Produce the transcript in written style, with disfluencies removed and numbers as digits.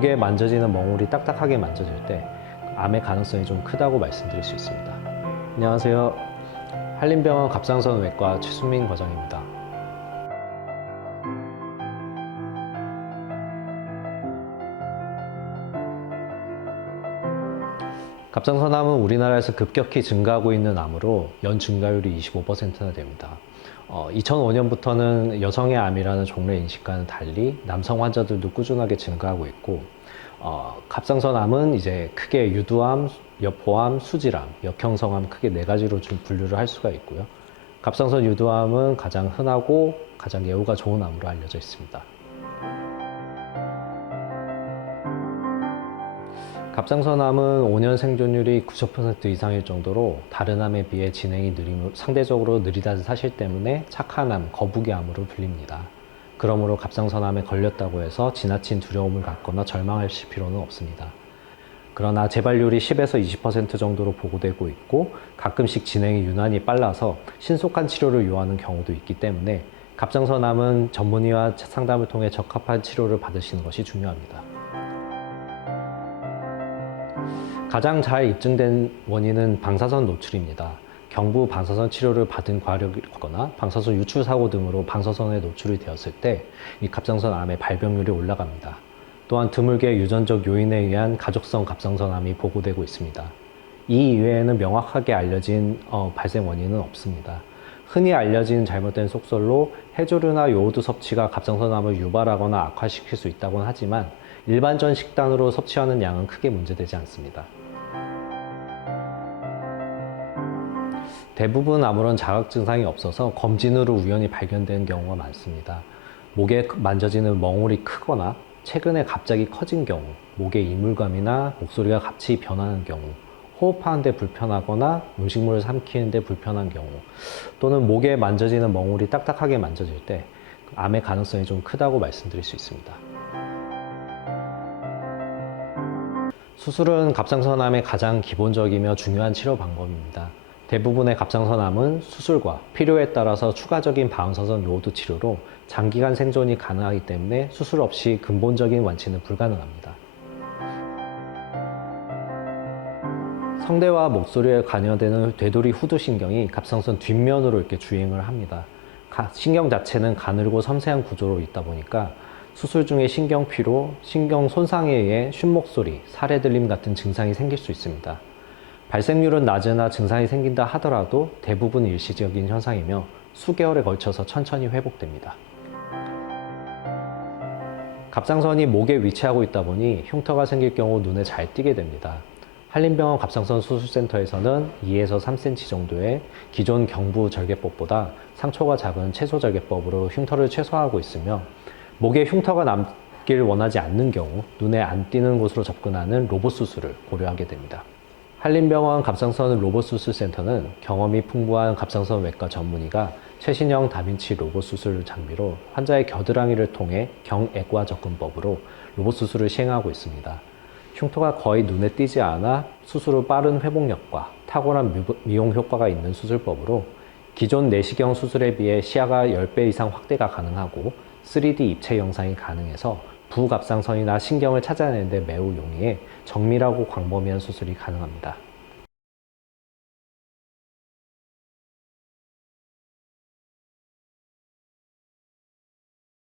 목에 만져지는 멍울이 딱딱하게 만져질 때 암의 가능성이 좀 크다고 말씀드릴 수 있습니다. 안녕하세요. 한림병원 갑상선 외과 최순민 과장입니다. 갑상선암은 우리나라에서 급격히 증가하고 있는 암으로 연 증가율이 25%나 됩니다. 2005년부터는 여성의 암이라는 종류의 인식과는 달리 남성 환자들도 꾸준하게 증가하고 있고, 갑상선암은 이제 크게 유두암, 여포암, 수질암, 역형성암 크게 네 가지로 좀 분류를 할 수가 있고요. 갑상선 유두암은 가장 흔하고 가장 예후가 좋은 암으로 알려져 있습니다. 갑상선암은 5년 생존율이 90% 이상일 정도로 다른 암에 비해 진행이 상대적으로 느리다는 사실 때문에 착한 암, 거북이 암으로 불립니다. 그러므로 갑상선암에 걸렸다고 해서 지나친 두려움을 갖거나 절망하실 필요는 없습니다. 그러나 재발률이 10에서 20% 정도로 보고되고 있고, 가끔씩 진행이 유난히 빨라서 신속한 치료를 요하는 경우도 있기 때문에 갑상선암은 전문의와 상담을 통해 적합한 치료를 받으시는 것이 중요합니다. 가장 잘 입증된 원인은 방사선 노출입니다. 경부 방사선 치료를 받은 과력이거나 방사선 유출 사고 등으로 방사선에 노출이 되었을 때 이 갑상선암의 발병률이 올라갑니다. 또한 드물게 유전적 요인에 의한 가족성 갑상선암이 보고되고 있습니다. 이 이외에는 명확하게 알려진 발생 원인은 없습니다. 흔히 알려진 잘못된 속설로 해조류나 요오드 섭취가 갑상선암을 유발하거나 악화시킬 수 있다고는 하지만 일반적 식단으로 섭취하는 양은 크게 문제되지 않습니다. 대부분 아무런 자각 증상이 없어서 검진으로 우연히 발견되는 경우가 많습니다. 목에 만져지는 멍울이 크거나 최근에 갑자기 커진 경우, 목에 이물감이나 목소리가 갑자기 변하는 경우, 호흡하는데 불편하거나 음식물을 삼키는데 불편한 경우, 또는 목에 만져지는 멍울이 딱딱하게 만져질 때 암의 가능성이 좀 크다고 말씀드릴 수 있습니다. 수술은 갑상선암의 가장 기본적이며 중요한 치료 방법입니다. 대부분의 갑상선암은 수술과 필요에 따라서 추가적인 방사선 요오드 치료로 장기간 생존이 가능하기 때문에 수술 없이 근본적인 완치는 불가능합니다. 성대와 목소리에 관여되는 되돌이 후두신경이 갑상선 뒷면으로 이렇게 주행을 합니다. 신경 자체는 가늘고 섬세한 구조로 있다 보니까 수술 중에 신경 피로, 신경 손상에 의해 쉰목소리, 살해 들림 같은 증상이 생길 수 있습니다. 발생률은 낮으나 증상이 생긴다 하더라도 대부분 일시적인 현상이며 수개월에 걸쳐서 천천히 회복됩니다. 갑상선이 목에 위치하고 있다 보니 흉터가 생길 경우 눈에 잘 띄게 됩니다. 한림병원 갑상선 수술센터에서는 2에서 3cm 정도의 기존 경부 절개법보다 상초가 작은 채소 절개법으로 흉터를 최소화하고 있으며, 목에 흉터가 남길 원하지 않는 경우 눈에 안 띄는 곳으로 접근하는 로봇 수술을 고려하게 됩니다. 한림병원 갑상선 로봇 수술센터는 경험이 풍부한 갑상선 외과 전문의가 최신형 다빈치 로봇 수술 장비로 환자의 겨드랑이를 통해 경액과 접근법으로 로봇 수술을 시행하고 있습니다. 흉터가 거의 눈에 띄지 않아 수술 후 빠른 회복력과 탁월한 미용 효과가 있는 수술법으로 기존 내시경 수술에 비해 시야가 10배 이상 확대가 가능하고 3D 입체 영상이 가능해서 부갑상선이나 신경을 찾아내는 데 매우 용이해 정밀하고 광범위한 수술이 가능합니다.